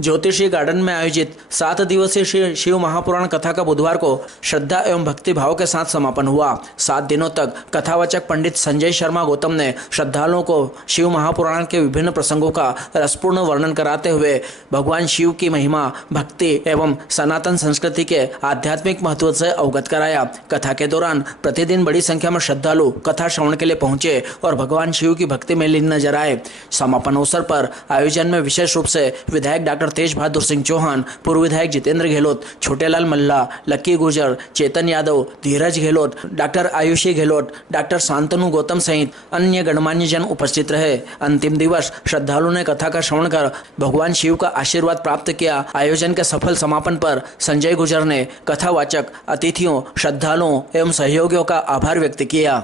ज्योतिषी गार्डन में आयोजित 7 दिवसीय शिव महापुराण कथा का बुधवार को श्रद्धा एवं भक्ति भाव के साथ समापन हुआ। 7 दिनों तक कथावाचक पंडित संजय शर्मा गौतम ने श्रद्धालुओं को शिव महापुराण के विभिन्न प्रसंगों का रसपूर्ण वर्णन कराते हुए भगवान शिव की महिमा, भक्ति एवं सनातन संस्कृति के आध्यात्मिक महत्व से अवगत कराया। कथा के दौरान प्रतिदिन बड़ी संख्या में श्रद्धालु कथा श्रवण के लिए पहुंचे और भगवान शिव की भक्ति में लीन नजर आए। समापन अवसर पर आयोजन में विशेष रूप से विधायक डॉक्टर तेज बहादुर सिंह चौहान, पूर्व विधायक जितेंद्र गहलोत, छोटेलाल मल्ला, लक्की गुर्जर, चेतन यादव, धीरज गहलोत, डॉक्टर आयुषी गहलोत, डॉक्टर शांतनु गौतम सहित अन्य गणमान्य जन उपस्थित रहे। अंतिम दिवस श्रद्धालुओं ने कथा का श्रवण कर भगवान शिव का आशीर्वाद प्राप्त किया। आयोजन के सफल समापन पर संजय गुर्जर ने कथावाचक, अतिथियों, श्रद्धालुओं एवं सहयोगियों का आभार व्यक्त किया।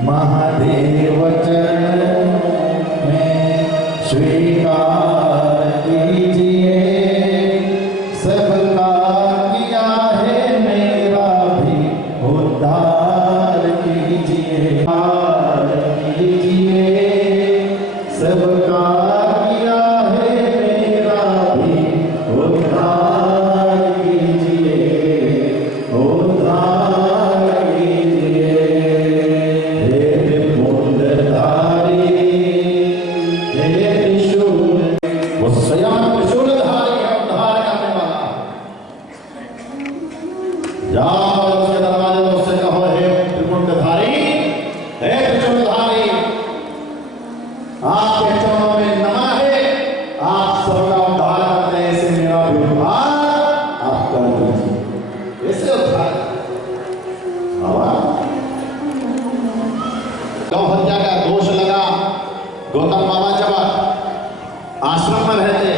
महादेव चरण में स्वीकार कीजिए, सबका किया है मेरा भी उद्धार कीजिए, सबका किया है मेरा भी उद्धार कीजिए, उद्धार कीजिए। वो स्वयं त्रिशूलधारी है, उद्धार करने वाला। जाओ उसके दरवाजे में उससे कहो, हे त्रिपुंडधारी, हे त्रिशूलधारी, आपके चरणों में नमः है, आप सबका उद्धार करते हैं, ऐसे मेरा भी उद्धार आप कर दीजिए। ऐसे उद्धार बाबा गौ हत्या का दोष लगा। गौतम बाबा जब आश्रम में रहते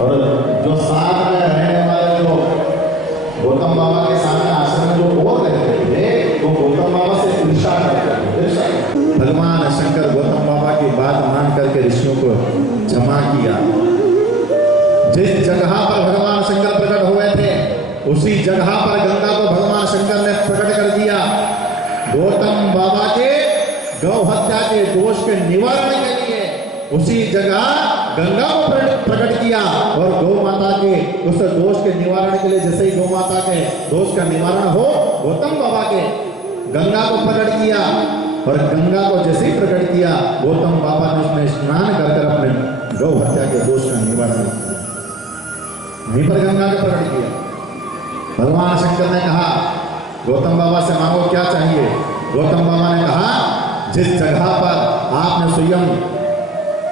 और जो साथ में रहने वाले जो गौतम बाबा के सामने आश्रम में जो और रहते थे, वो गौतम बाबा से ईर्ष्या करते थे। भगवान शंकर गौतम बाबा की बात मान करके ऋषियों को जमा किया। जिस जगह पर भगवान शंकर प्रकट हुए थे, उसी जगह पर गंगा को भगवान शंकर ने प्रकट कर दिया। गौतम बाबा के गौ हत्या के दोष के निवारण के लिए उसी जगह गंगा को प्रकट किया और गौ माता के उस दोष के निवारण के लिए, जैसे ही गौ माता के दोष का निवारण हो, गौतम बाबा के गंगा को प्रकट किया और गंगा को जैसे ही प्रकट किया, गौतम बाबा ने उसमें स्नान कर अपने गौ हत्या के दोष का निवारण किया। वहीं पर गंगा को प्रकट किया। भगवान शंकर ने कहा, गौतम बाबा से मांगो क्या चाहिए। गौतम बाबा ने कहा, जिस जगह पर आपने स्वयं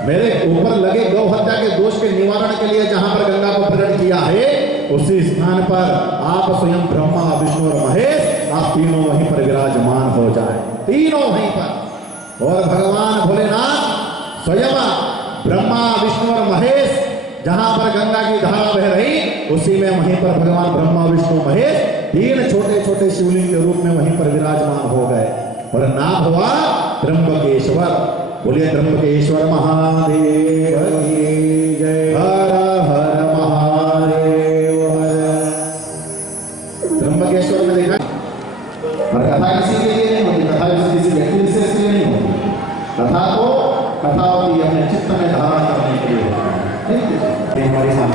मेरे ऊपर लगे गौ हत्या के दोष के निवारण के लिए जहां पर गंगा को प्रकट किया है, उसी स्थान पर आप स्वयं ब्रह्मा, विष्णु और महेश, आप तीनों वहीं पर विराजमान हो जाए, तीनों वहीं पर। और भगवान भोलेनाथ स्वयं ब्रह्मा, विष्णु और महेश, जहां पर गंगा की धारा बह रही, उसी में वहीं पर भगवान ब्रह्मा, विष्णु, महेश तीन छोटे छोटे शिवलिंग के रूप में वहीं पर विराजमान हो गए और नाम हुआ त्र्यंबकेश्वर। बोलिए त्र्यंबकेश्वर महादेव की जय। हर हर महादेव।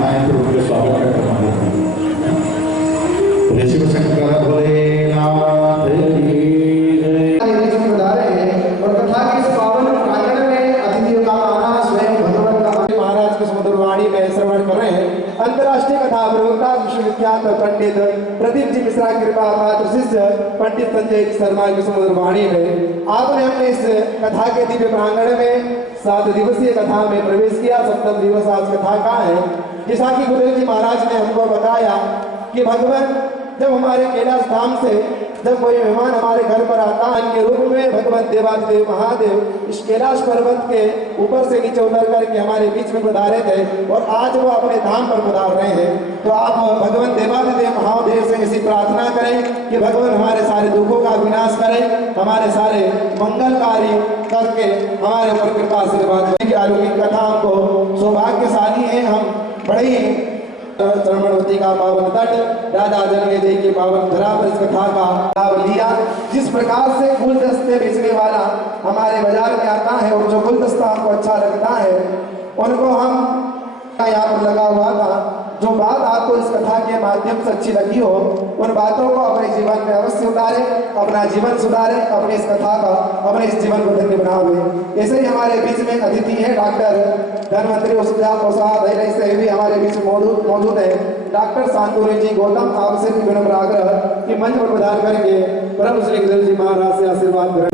आए तो उनके स्वागत का क्रम देते हैं। शिव शंकर भोलेनाथ की जय। और कथा के इस पावन प्रांगण में अतिथियों का आना स्वयं भगवान का महाराज के सुमधुर वाणी में श्रवण कर रहे हैं। अंतर्राष्ट्रीय कथा प्रवक्ता विश्वविख्यात पंडित प्रदीप जी मिश्रा कृपा पात्र शिष्य पंडित संजय शर्मा की सुमधुर वाणी में आपने हमने इस कथा के दिव्य प्रांगण में 7 दिवसीय कथा में प्रवेश किया। 7वां दिवस आज कथा का है। जैसा कि गुरुदेव जी महाराज ने हमको बताया कि भगवान जब हमारे कैलाश धाम से जब कोई मेहमान हमारे घर पर आता है के रूप में भगवान देवादेव महादेव इस कैलाश पर्वत के ऊपर से नीचे उतर करके हमारे बीच में पधारे थे और आज वो अपने धाम पर पधार रहे हैं। तो आप भगवान देवादेव महादेव से ऐसी प्रार्थना करें कि भगवान हमारे सारे दुखों का विनाश करें, हमारे सारे मंगल कार्य करके हमारे ऊपर कृपा आशीर्वाद की अलौकिक कथा हमको सौभाग्यशाली है। हम बड़े ही चरणवती का पावन तट राजा जनमेजय जी की पावन धरा पर इस कथा का लाभ लिया। जिस प्रकार से गुलदस्ते बेचने वाला हमारे बाजार में आता है और जो गुलदस्ता हमको अच्छा लगता है उनको हम यहाँ पर लगा हुआ था। जो बात आपको इस कथा के माध्यम से अच्छी लगी हो उन बातों को अपने जीवन में अवश्य उतारे, अपना जीवन सुधारे, अपने इस कथा का अपने इस जीवन को धन्य बनाओगे। ऐसे ही हमारे बीच में अतिथि है डॉक्टर धनवंतरी से भी हमारे बीच में मौजूद है डॉक्टर शांतुरी जी गौतम। आपसे भी विनम्र आग्रह कि मंच पर प्रदान करके परम श्री गुरुदेव जी महाराज से आशीर्वाद करें।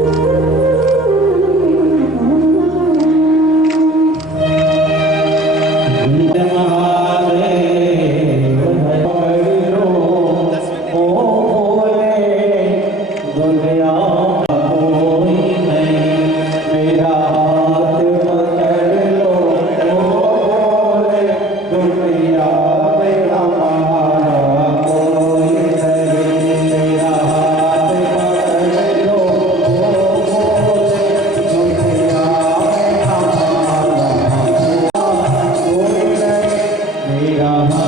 Ram